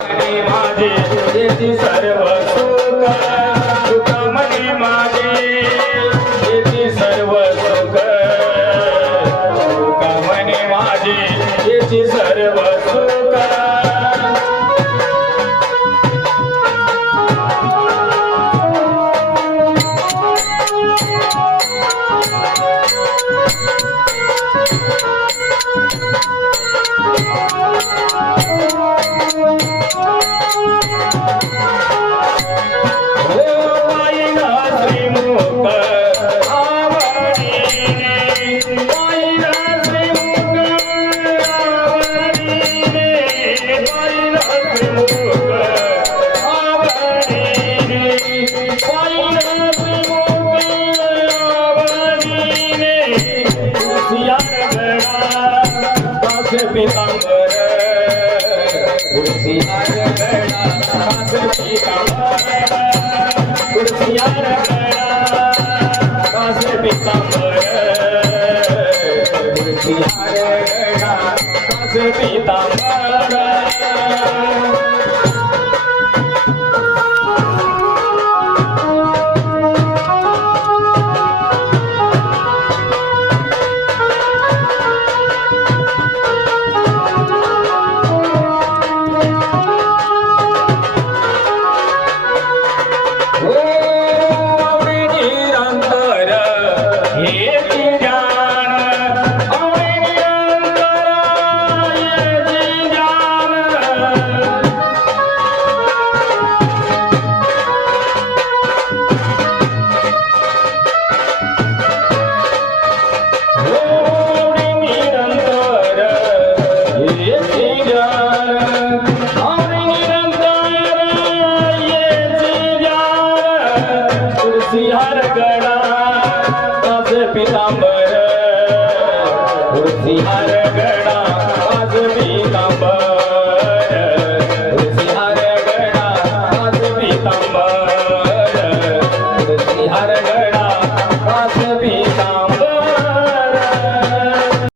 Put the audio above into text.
माझे येती सर्व सुख सुख म्हणे माझे येती सर्व सुख सुख म्हणे माझे येती सर्व सुख पीतांबर कुर्सियार गड़ा कास पीतांबर कुर्सियार गड़ा कास पीतांबर कुर्सियार गड़ा कास पीतांबर कुर्सियार गड़ा कास पीतांबर कुर्सियार गड़ा